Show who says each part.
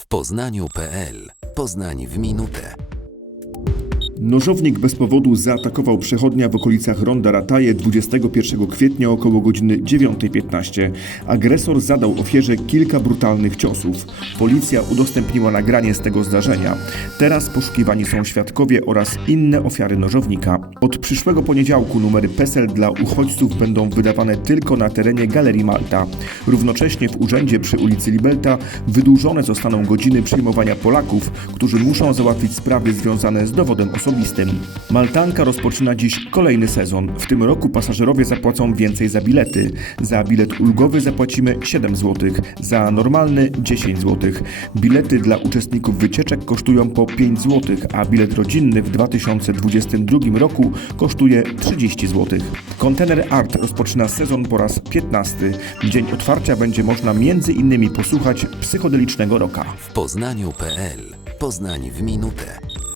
Speaker 1: w Poznaniu.pl. Poznań w minutę.
Speaker 2: Nożownik bez powodu zaatakował przechodnia w okolicach Ronda Rataje 21 kwietnia około godziny 9.15. Agresor zadał ofierze kilka brutalnych ciosów. Policja udostępniła nagranie z tego zdarzenia. Teraz poszukiwani są świadkowie oraz inne ofiary nożownika. Od przyszłego poniedziałku numery PESEL dla uchodźców będą wydawane tylko na terenie Galerii Malta. Równocześnie w urzędzie przy ulicy Libelta wydłużone zostaną godziny przyjmowania Polaków, którzy muszą załatwić sprawy związane z dowodem osobistym. Maltanka rozpoczyna dziś kolejny sezon. W tym roku pasażerowie zapłacą więcej za bilety. Za bilet ulgowy zapłacimy 7 zł, za normalny 10 zł. Bilety dla uczestników wycieczek kosztują po 5 zł, a bilet rodzinny w 2022 roku kosztuje 30 zł. Kontener Art rozpoczyna sezon po raz 15. W dzień otwarcia będzie można m.in. posłuchać psychodelicznego roka. w Poznaniu.pl. Poznań w minutę.